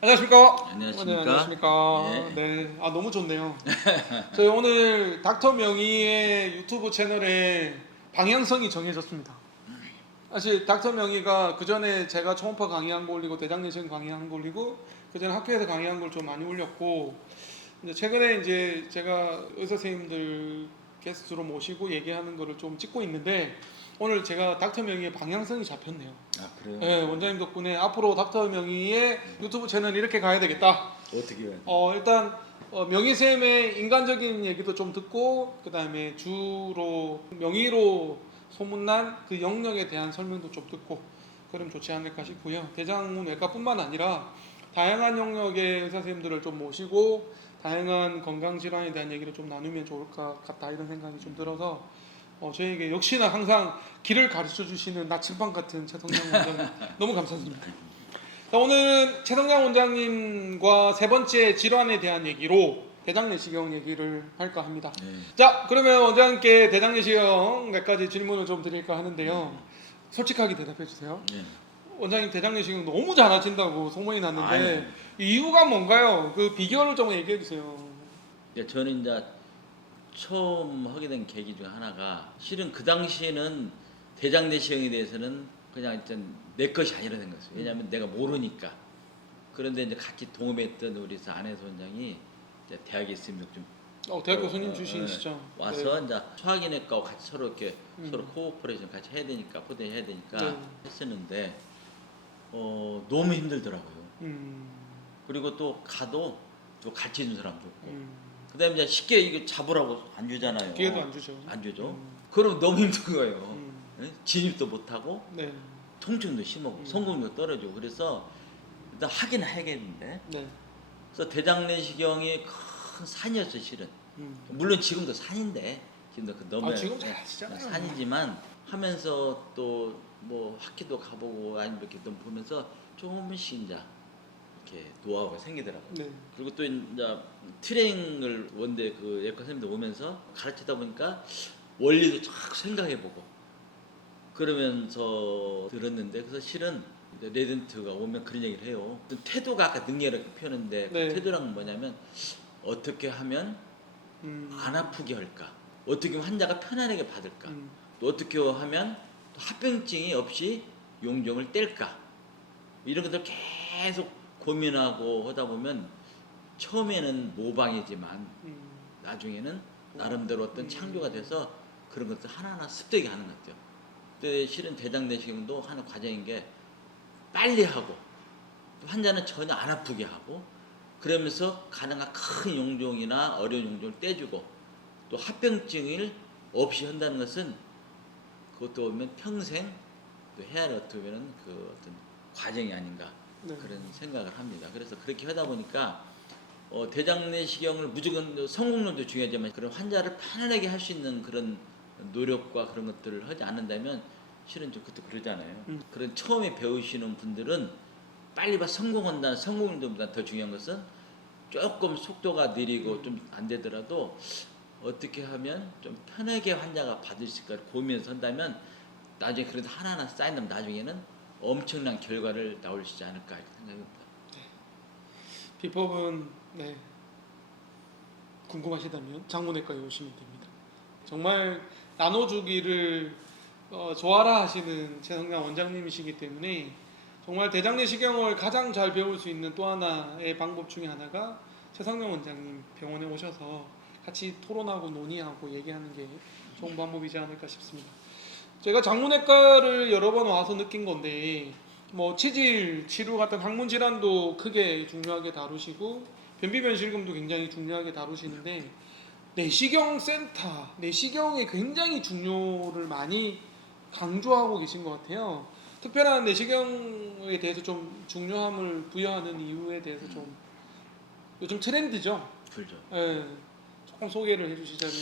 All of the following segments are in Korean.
안녕하십니까? 안녕하십니까? 네, 안녕하십니까? 예. 네, 너무 좋네요. 저희 오늘 닥터 명의의 유튜브 채널에 방향성이 정해졌습니다. 사실 닥터 명의가 그 전에 제가 초음파 강의한 거 올리고 대장내시경 강의한 거 올리고 그 전에 학교에서 강의한 걸 좀 많이 올렸고 이제 최근에 이제 제가 의사 선생님들 게스트로 모시고 얘기하는 거를 좀 찍고 있는데 오늘 제가 닥터 명의의 방향성이 잡혔네요. 아 그래요? 네, 원장님 덕분에 앞으로 닥터 명의의 유튜브 채널 이렇게 가야 되겠다. 어떻게 해야 돼? 일단 명의쌤의 인간적인 얘기도 좀 듣고 그 다음에 주로 명의로 소문난 그 영역에 대한 설명도 좀 듣고 그러면 좋지 않을까 싶고요. 대장외과뿐만 아니라 다양한 영역의 의사 선생님들을 좀 모시고 다양한 건강 질환에 대한 얘기를 좀 나누면 좋을 것 같다 이런 생각이 좀 들어서 저에게 역시나 항상 길을 가르쳐 주시는 나침반 같은 최성장 원장님 너무 감사드립니다. 자, 오늘은 최성장 원장님과 세 번째 질환에 대한 얘기로 대장내시경 얘기를 할까 합니다. 네. 자, 그러면 원장님께 대장내시경 몇 가지 질문을 좀 드릴까 하는데요. 솔직하게 대답해 주세요. 네. 원장님 대장내시경 너무 잘하신다고 소문이 났는데 아유. 이유가 뭔가요? 그 비결을 좀 얘기해 주세요. 저는 이제 처음 하게 된 계기 중 하나가 실은 그 당시에는 대장내시경에 대해서는 그냥 일단 내 것이 아니라 생각했어요. 왜냐하면 내가 모르니까. 그런데 이제 같이 동업했던 우리 안혜서 원장이 이제 대학에 있으면 좀 대학교 손님 출신이시죠? 와서 네. 이제 소화기내과하고 같이 서로 이렇게 음. 서로 코오퍼레이션 같이 해야 되니까 포대해야 되니까 네. 했었는데 너무 힘들더라고요. 음. 그리고 또 가도 또 같이 해준 사람 좋고 음. 그다음에 이제 쉽게 이거 잡으라고 안 주잖아요. 기회도 안 주죠. 안 주죠. 음. 그럼 너무 힘든 거예요. 음. 예? 진입도 못 하고 네. 통증도 심하고 성공도 떨어지고 그래서 일단 하긴 해야겠는데 네. 그래서 대장내시경이 큰 산이었어요 실은. 물론 지금도 산인데 지금도 그 너무 지금 잘 아시잖아요. 산이지만 하면서 또 뭐 학교도 가보고 아니면 이렇게 좀 보면서 조금씩 이제 이렇게 노하우가 생기더라고요. 네. 그리고 또 이제 트레이닝을 원대 그 예과 선생님들 오면서 가르치다 보니까 원리도 쫙 생각해보고 그러면서 들었는데 그래서 실은 레전트가 오면 그런 얘기를 해요. 태도가 아까 능력을 표현했는데 네. 그 태도란 뭐냐면 어떻게 하면 안 아프게 할까? 어떻게 하면 환자가 편안하게 받을까? 또 어떻게 하면 또 합병증이 없이 용종을 뗄까? 이런 것들 계속 고민하고 하다 보면 처음에는 모방이지만 나중에는 나름대로 어떤 창조가 돼서 그런 것들 하나하나 습득이 가는 것 같아요. 근데 실은 대장내시경도 하는 과정인 게 빨리 하고 또 환자는 전혀 안 아프게 하고 그러면서 가능한 큰 용종이나 어려운 용종을 떼주고 또 합병증을 없이 한다는 것은 그것도 보면 평생 또 해야 할 어떻게 보면 그 어떤 과정이 아닌가 네. 그런 생각을 합니다. 그래서 그렇게 하다 보니까 대장내시경을 무조건 성공률도 중요하지만 그런 환자를 편안하게 할 수 있는 그런 노력과 그런 것들을 하지 않는다면 실은 좀 그것도 그러잖아요. 그런 처음에 배우시는 분들은 빨리 성공한다는 성공률보다 더 중요한 것은 조금 속도가 느리고 좀 안 되더라도 어떻게 하면 좀 편하게 환자가 받을 수 있을까를 고민해서 한다면 나중에 그래도 하나하나 쌓인다면 나중에는 엄청난 결과를 나올 수 있지 않을까 이렇게 생각합니다. 비법은 궁금하시다면 장문외과에 오시면 됩니다. 정말 나눠주기를 좋아라 하시는 최성장 원장님이시기 때문에 정말 대장내시경을 가장 잘 배울 수 있는 또 하나의 방법 중에 하나가 최성장 원장님 병원에 오셔서 같이 토론하고 논의하고 얘기하는 게 좋은 방법이지 않을까 싶습니다. 제가 장문외과를 여러 번 와서 느낀 건데 뭐 치질, 치료 같은 항문 질환도 크게 중요하게 다루시고 변비변실금도 굉장히 중요하게 다루시는데 내시경 센터, 내시경에 굉장히 중요를 많이 강조하고 계신 것 같아요. 특별한 내시경에 대해서 좀 중요함을 부여하는 이유에 대해서 좀 요즘 트렌드죠. 그렇죠. 네, 조금 소개를 해주시자면.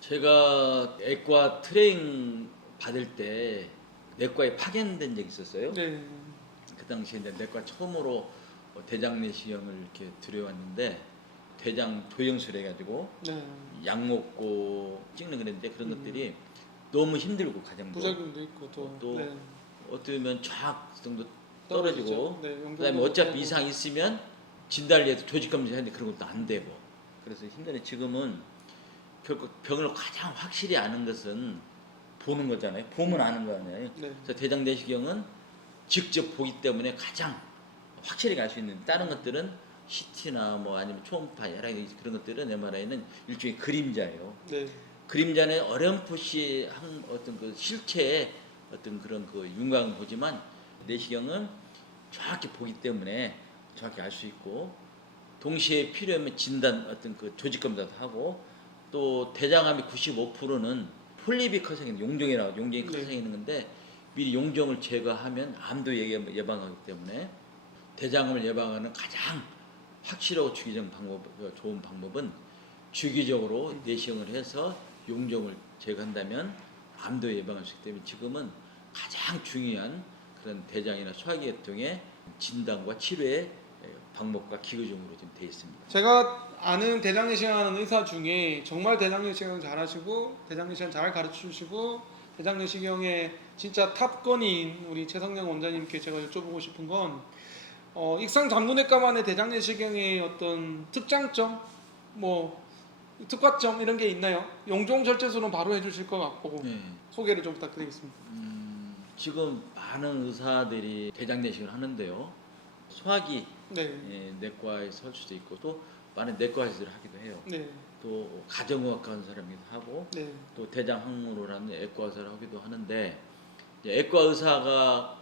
제가 내과 트레이닝 받을 때 내과에 파견된 적이 있었어요. 네. 그 당시에 내과 처음으로 대장내시경을 이렇게 들여왔는데 대장 조영술 해가지고 네. 약 먹고 찍는 그랬는데 그런 것들이 너무 힘들고 과정도 부작용도 있고 또. 또 네. 어떻게 보면 쫙 정도 떨어지고 네, 그다음에 어차피 이상 있으면 진단리에서 조직 검진하는데 그런 것도 안 되고 그래서 힘드네. 지금은 결국 병을 가장 확실히 아는 것은 보는 거잖아요. 보면 아는 거 아니에요. 네. 그래서 대장 내시경은 직접 보기 때문에 가장 확실히 알 수 있는 다른 것들은 CT나 뭐 아니면 초음파 여러 가지 그런 것들은 MRI는 일종의 그림자예요. 네. 그림자는 어렴풋이 한 어떤 그 실체의 어떤 그런 그 윤곽을 보지만 내시경은 정확히 보기 때문에 정확히 알 수 있고 동시에 필요하면 진단 어떤 그 조직 검사도 하고 또 대장암이 95%는 폴립이 커생기는 용종이라고 용종이 네. 커생기는 건데 미리 용종을 제거하면 암도 예방하기 때문에 대장암을 예방하는 가장 확실하고 주기적 방법 좋은 방법은 주기적으로 내시경을 해서 용종을 제거한다면 암도 예방할 수 있기 때문에 지금은 가장 중요한 그런 대장이나 소화기계통의 진단과 치료의 방법과 기구종으로 지금 되어 있습니다. 제가 아는 대장 내시경 하는 의사 중에 정말 대장 내시경 잘하시고 대장 내시경 잘 가르쳐 주시고 대장 내시경의 진짜 탑건인 우리 최성량 원장님께 제가 여쭤보고 싶은 건 익상 장문외과만의 대장 내시경의 어떤 특장점, 뭐 특화점 이런 게 있나요? 용종 절제술은 바로 해주실 것 같고 네. 소개를 좀 부탁드리겠습니다. 지금 많은 의사들이 대장 내시경을 하는데요. 소화기 네. 내과에서 할 수도 있고 또 많은 내과에서 하기도 해요. 네. 또 가정의학과 하는 사람이기도 하고 네. 또 대장 항문을 하는 애과 의사를 하기도 하는데 이제 애과 의사가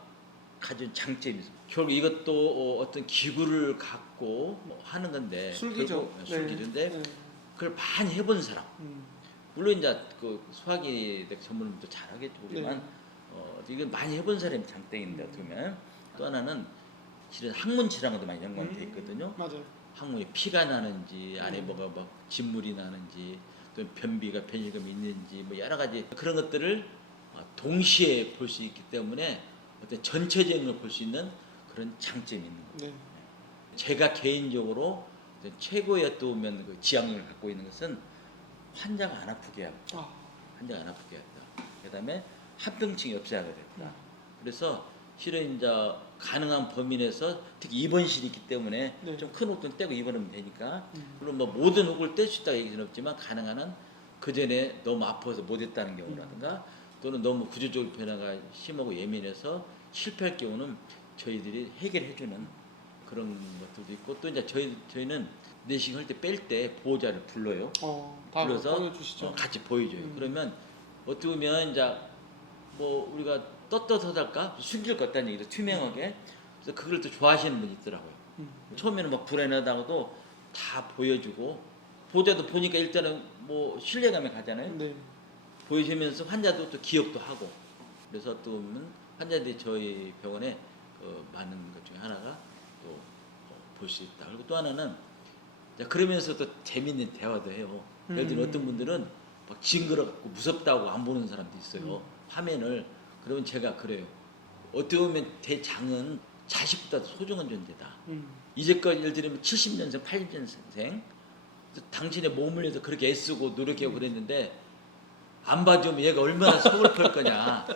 가진 장점이 있습니다. 결국 이것도 어떤 기구를 갖고 뭐 하는 건데 술기죠. 결국 술기인데 네. 그걸 많이 해본 사람 물론 이제 그 소화기 전문도 잘하겠지만 이건 많이 해본 사람이 장땡인데 어떻게 보면 또 하나는 실은 항문 질환과도 많이 연관돼 있거든요. 맞아요. 항문에 피가 나는지 안에 뭐가 막 진물이 나는지 또 변비가 변이감이 있는지 뭐 여러 가지 그런 것들을 동시에 볼 수 있기 때문에 어떤 전체적인 걸 볼 수 있는 그런 장점이 있는 거예요. 네. 제가 개인적으로 최고의 어떤 그 지향력을 갖고 있는 것은 환자가 안 아프게 하고 환자가 안 아프게 한다. 그다음에 합병증이 없어야 된다. 그래서 실은 이제 가능한 범위 내에서 특히 입원실이 있기 때문에 네. 좀 큰 혹은 떼고 입원하면 되니까 물론 뭐 모든 혹을 뗄 수 있다고 얘기는 없지만 가능한 한 그 전에 너무 아파서 못했다는 경우라든가 또는 너무 구조적인 변화가 심하고 예민해서 실패할 경우는 저희들이 해결해주는 그런 것들도 있고 또 이제 저희는 내시경 할 때 뺄 때 보호자를 불러요. 불러서 보여주시죠. 같이 보여줘요. 그러면 어떻게 보면 이제 뭐 우리가 떳떳하달까 숨길 것 같다는 얘기도 투명하게 그래서 그걸 또 좋아하시는 분이 있더라고요. 처음에는 막 불안하다고도 다 보여주고 보호자도 보니까 일단은 뭐 신뢰감에 가잖아요. 네. 보여주면서 환자도 또 기억도 하고 그래서 또 보면 환자들이 저희 병원에 많은 것 중에 하나가 또 볼 수 있다. 그리고 또 하나는 그러면서 또 재밌는 대화도 해요. 예를 들어 어떤 분들은 막 징그럽고 무섭다고 안 보는 사람도 있어요. 화면을. 그러면 제가 그래요. 어떻게 보면 대장은 자식보다 소중한 존재다. 이제까지 예를 들면 70년생, 80년생 당신의 몸을 위해서 그렇게 애쓰고 노력하고 그랬는데 안 봐주면 얘가 얼마나 속을 펼 거냐.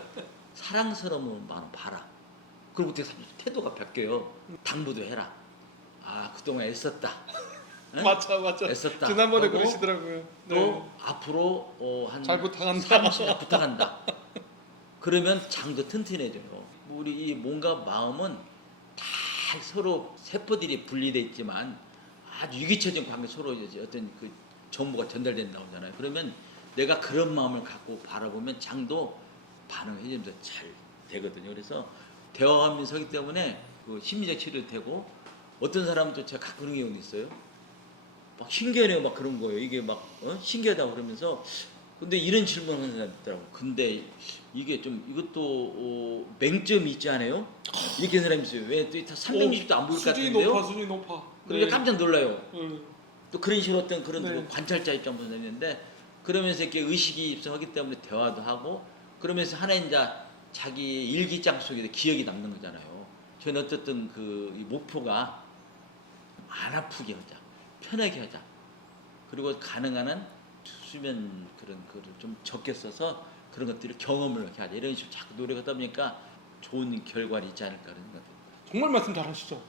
사랑스러운 마음 봐라. 그리고 어떻게 태도가 바뀌어요. 당부도 해라. 아 그동안 애썼다. 응? 맞아. 애썼다. 지난번에 하고 그러시더라고요. 또 네. 앞으로 한 잘 부탁한다. 30년 부탁한다. 그러면 장도 튼튼해져요. 우리 이 몸과 마음은 다 서로 세포들이 분리돼 있지만 아주 유기체적인 관계 서로 어떤 그 정보가 전달된다고 하잖아요. 그러면 내가 그런 마음을 갖고 바라보면 장도 반응해주면서 잘 되거든요. 그래서 대화하면서 하기 때문에 그 심리적 치료도 되고 어떤 사람도 제가 가끔 그런 경우도 있어요. 막 신기하네요. 막 그런 거예요. 이게 막 신기하다고 그러면서 근데 이런 질문 하는 사람이 있더라고. 근데 이게 좀 이것도 맹점이 있지 않아요? 이렇게 하는 사람이 있어요. 왜 또 360도 안 보일 것 같은데요? 수준이 높아. 그러니까 깜짝 놀라요. 네. 또 그런 식으로 어떤 그런 네. 관찰자 입장에서 있는데 그러면서 이렇게 의식이 입성하기 때문에 대화도 하고 그러면서 하나의 이제 자기 일기장 속에 기억이 남는 거잖아요. 저는 어쨌든 이 목표가 안 아프게 하자, 편하게 하자. 그리고 가능한 한 수면 그런 거를 좀 적게 써서 그런 것들을 경험을 이렇게 하자. 이런 식으로 자꾸 노력하다 보니까 좋은 결과가 있지 않을까 그런 생각이 듭니다. 정말 말씀 잘하시죠.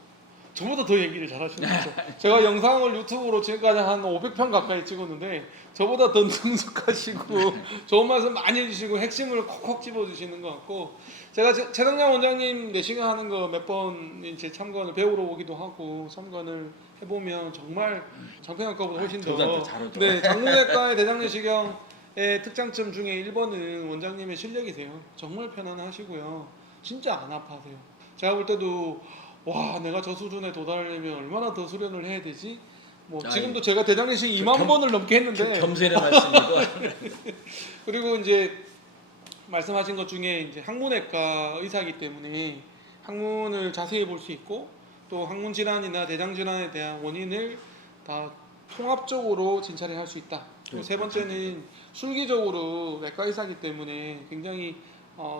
저보다 더 얘기를 잘하시는 거죠. 제가 영상을 유튜브로 지금까지 한 500편 가까이 찍었는데 저보다 더 능숙하시고 좋은 말씀 많이 해주시고 핵심을 콕콕 집어주시는 것 같고, 제가 최성량 원장님 내시경 하는 거 몇 번 이제 참관을 배우러 오기도 하고 참관을 해보면 정말 장편외과보다 훨씬 더 잘하죠. 네, 장문외과의 대장내시경의 특장점 중에 1번은 원장님의 실력이세요. 정말 편안하시고요. 진짜 안 아파하세요. 제가 볼 때도 와, 내가 저 수준에 도달하려면 얼마나 더 수련을 해야 되지? 뭐 지금도 제가 대장내시경 2만 번을 넘게 했는데 겸손의 말씀이고. 그리고 이제 말씀하신 것 중에 이제 항문외과 의사이기 때문에 항문을 자세히 볼 수 있고 또 항문 질환이나 대장 질환에 대한 원인을 다 통합적으로 진찰을 할 수 있다. 그리고 세 번째는 술기적으로 외과 의사이기 때문에 굉장히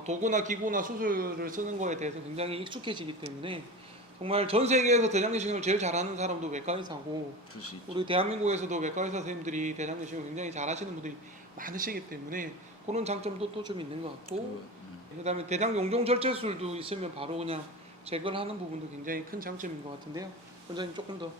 도구나 기구나 수술을 쓰는 거에 대해서 굉장히 익숙해지기 때문에 정말 전 세계에서 대장내시경을 제일 잘하는 사람도 외과 의사고, 우리 대한민국에서도 외과 의사 선생님들이 대장내시경을 굉장히 잘하시는 분들이 많으시기 때문에 그런 장점도 또 좀 있는 것 같고, 그다음에 대장 용종 절제술도 있으면 바로 그냥 제거를 하는 부분도 굉장히 큰 장점인 것 같은데요. 원장님 조금 더